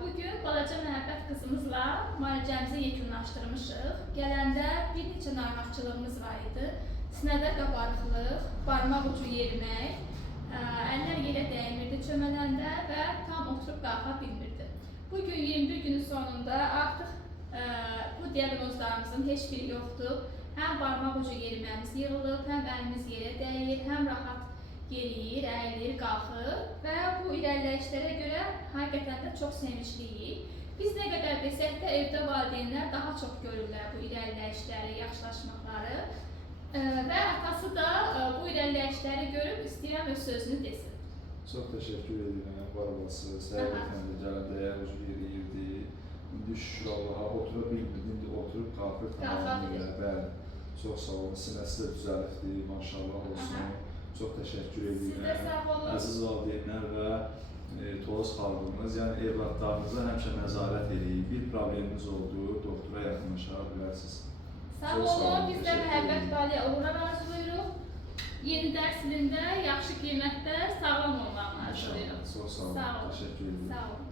Bugün balaca Məhəbbət qızımızla müalicəmizi yekunlaşdırmışıq. Gələndə bir neçə narahatçılığımız var idi. Sinədə qabarıqlıq, barmaq ucu yerimək, əllər yerə dəymirdi çömələndə və tam oturub qalxa bilmirdi. Bugün 21 günün sonunda artıq bu diaqnozlarımızın heç biri yoxdur. Həm barmaq ucu yeriməmiz yığılıb, həm əlimiz yerə dəyir, həm rahat yeriyir, əyilir, qalxır və bu irəliləyişlərə görə həqiqətən də çox sevincliyik. Biz nə qədər desək də evdə valideynlər daha çox görürlər bu irəliləyişləri, yaxşılaşmaları və atası da bu irəliləyişləri görüb istəyirəm öz sözünü desin. Çox təşəkkür edirəm, var olasınız. Həqiqətən də gələndə əyər ucu yeriyirdi. İndi şükür Allaha otura bilmirdi, indi oturub qalxır tamamilə. Bəli, çox sağ olun. Sinəsi də düzəlibdir, maşallah olsun. Çox təşəkkür edirəm. Əziz valideynlər və Toz xalqımız, yəni evlatlarınıza həmişə nəzarət edin. Bir probleminiz oldu, doktora yaxınlaşa bilərsiniz. Sağ olun, biz də Məhəbbət Valiyə uğurlar arzulayırıq. Yeni dərs ilində yaxşı qiymətdə sağlam olmağını arzulayırıq. Çox sağ olun, təşəkkür edirəm. Sağ olun.